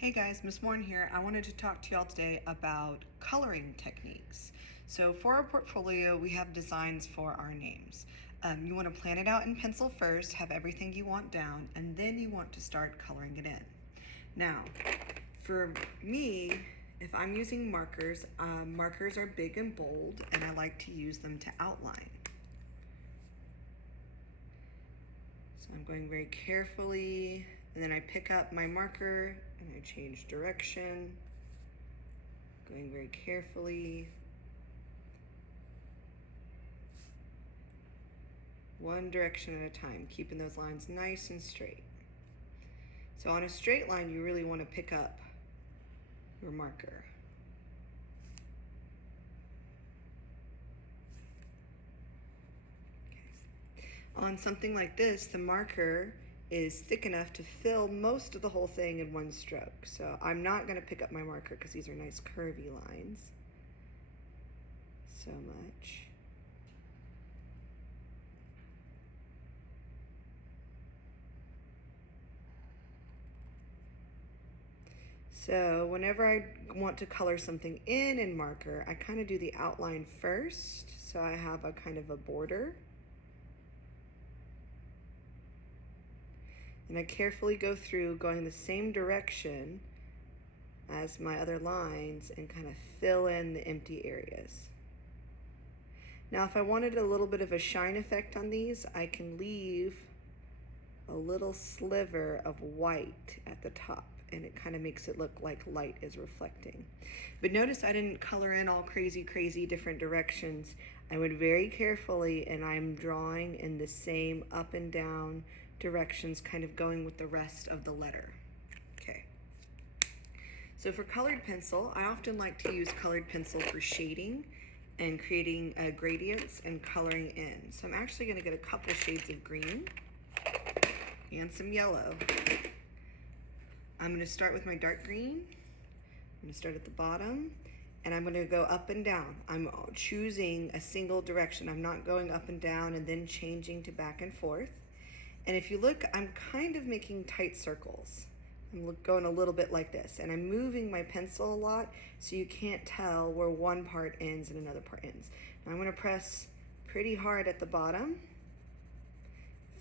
Hey guys, Miss Warren here. I wanted to talk to y'all today about coloring techniques. So for our portfolio, we have designs for our names. You want to plan it out in pencil first, have everything you want down, and then you want to start coloring it in. Now, for me, if I'm using markers, markers are big and bold, and I like to use them to outline. So I'm going very carefully, and then I pick up my marker and I change direction, going very carefully. One direction at a time, keeping those lines nice and straight. So on a straight line, you really want to pick up your marker. Okay. On something like this, the marker is thick enough to fill most of the whole thing in one stroke. So I'm not going to pick up my marker because these are nice curvy lines. So much. So whenever I want to color something in marker, I kind of do the outline first. So I have a kind of a border. And I carefully go through going the same direction as my other lines and kind of fill in the empty areas. Now if I wanted a little bit of a shine effect on these, I can leave a little sliver of white at the top, and it kind of makes it look like light is reflecting. But notice I didn't color in all crazy different directions. I went very carefully, and I'm drawing in the same up and down directions, kind of going with the rest of the letter. Okay. So for colored pencil, I often like to use colored pencil for shading and creating gradients and coloring in. So I'm actually going to get a couple shades of green and some yellow. I'm going to start with my dark green. I'm going to start at the bottom, and I'm going to go up and down. I'm choosing a single direction. I'm not going up and down and then changing to back and forth. And if you look, I'm kind of making tight circles. I'm going a little bit like this, and I'm moving my pencil a lot so you can't tell where one part ends and another part ends. Now I'm going to press pretty hard at the bottom,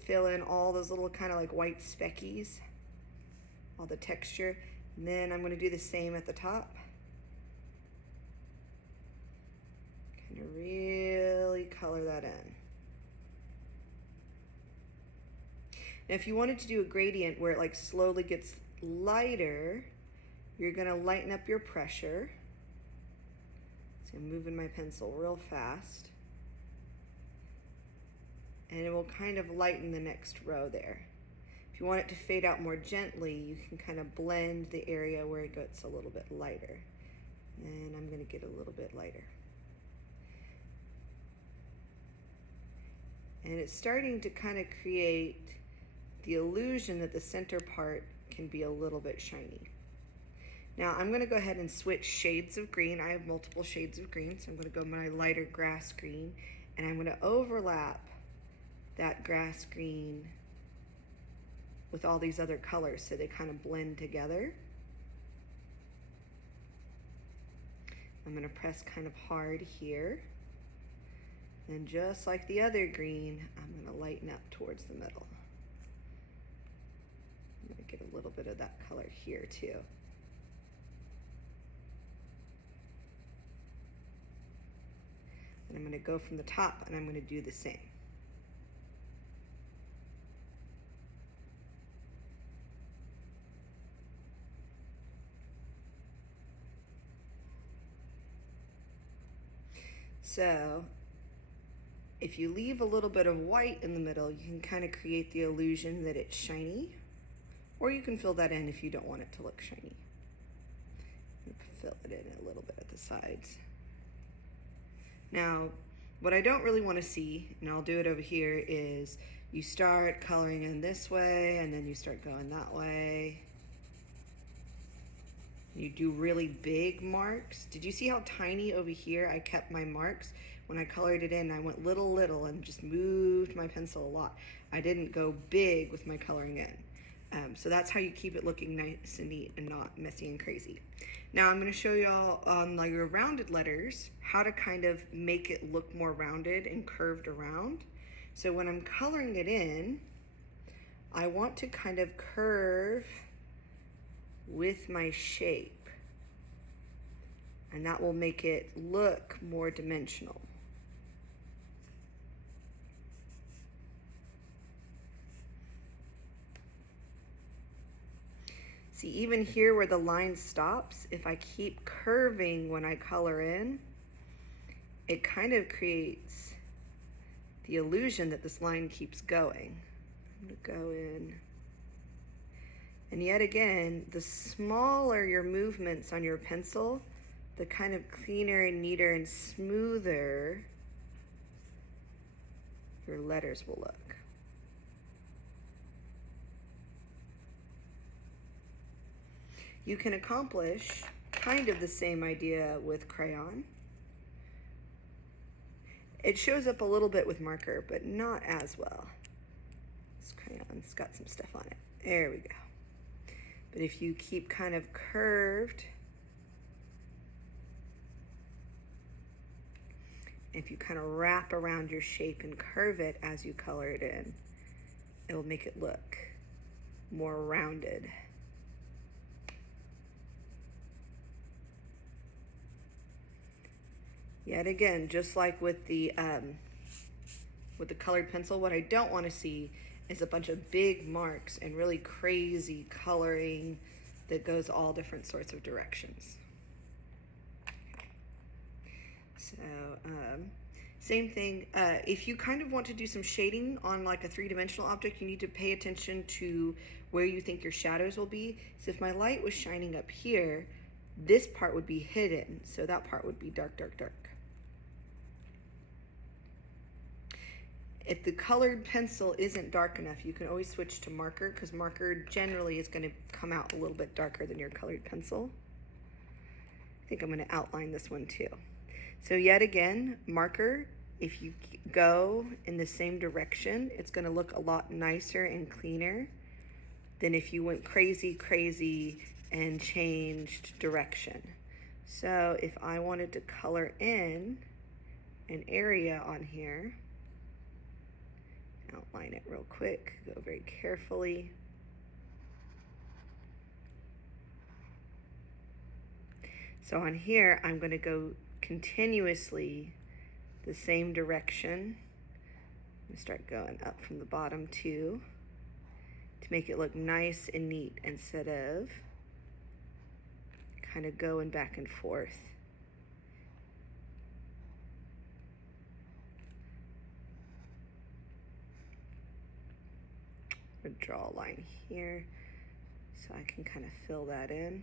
fill in all those little kind of like white speckies, all the texture, and then I'm going to do the same at the top. Kind of really color that in. Now if you wanted to do a gradient where it like slowly gets lighter, you're going to lighten up your pressure. So I'm moving my pencil real fast, and it will kind of lighten the next row there. If you want it to fade out more gently, you can kind of blend the area where it gets a little bit lighter. And I'm going to get a little bit lighter. And it's starting to kind of create the illusion that the center part can be a little bit shiny. Now I'm going to go ahead and switch shades of green. I have multiple shades of green, so I'm going to go my lighter grass green, and I'm going to overlap that grass green with all these other colors so they kind of blend together. I'm going to press kind of hard here, and just like the other green, I'm going to lighten up towards the middle. I'm going to get a little bit of that color here too. And I'm going to go from the top, and I'm going to do the same. So if you leave a little bit of white in the middle, you can kind of create the illusion that it's shiny, or you can fill that in if you don't want it to look shiny. Fill it in a little bit at the sides. Now, what I don't really want to see, and I'll do it over here, is you start coloring in this way, and then you start going that way. You do really big marks. Did you see how tiny over here I kept my marks? When I colored it in, I went little and just moved my pencil a lot. I didn't go big with my coloring in. So that's how you keep it looking nice and neat and not messy and crazy. Now I'm going to show y'all on like your rounded letters how to kind of make it look more rounded and curved around. So when I'm coloring it in, I want to kind of curve with my shape, and that will make it look more dimensional. See, even here where the line stops, if I keep curving when I color in, it kind of creates the illusion that this line keeps going. I'm gonna go in. And yet again, the smaller your movements on your pencil, the kind of cleaner and neater and smoother your letters will look. You can accomplish kind of the same idea with crayon. It shows up a little bit with marker, but not as well. This crayon's got some stuff on it. There we go. But if you keep kind of curved, if you kind of wrap around your shape and curve it as you color it in, it will make it look more rounded. Yet again, just like with the colored pencil, what I don't want to see is a bunch of big marks and really crazy coloring that goes all different sorts of directions. So same thing, if you kind of want to do some shading on like a three-dimensional object, you need to pay attention to where you think your shadows will be. So if my light was shining up here, this part would be hidden, so that part would be dark, dark, dark. If the colored pencil isn't dark enough, you can always switch to marker, because marker generally is going to come out a little bit darker than your colored pencil. I think I'm going to outline this one too. So yet again, marker, if you go in the same direction, it's going to look a lot nicer and cleaner than if you went crazy, crazy and changed direction. So if I wanted to color in an area on here, outline it real quick, go very carefully. So on here, I'm going to go continuously the same direction. I'm going to start going up from the bottom too, to make it look nice and neat instead of kind of going back and forth. I'm going to draw a line here so I can kind of fill that in.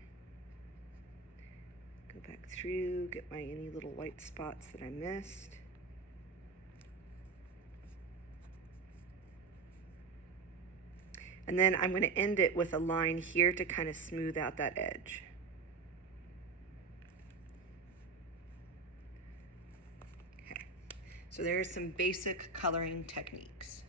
Go back through, get my any little white spots that I missed. And then I'm going to end it with a line here to kind of smooth out that edge. Okay, so there's some basic coloring techniques.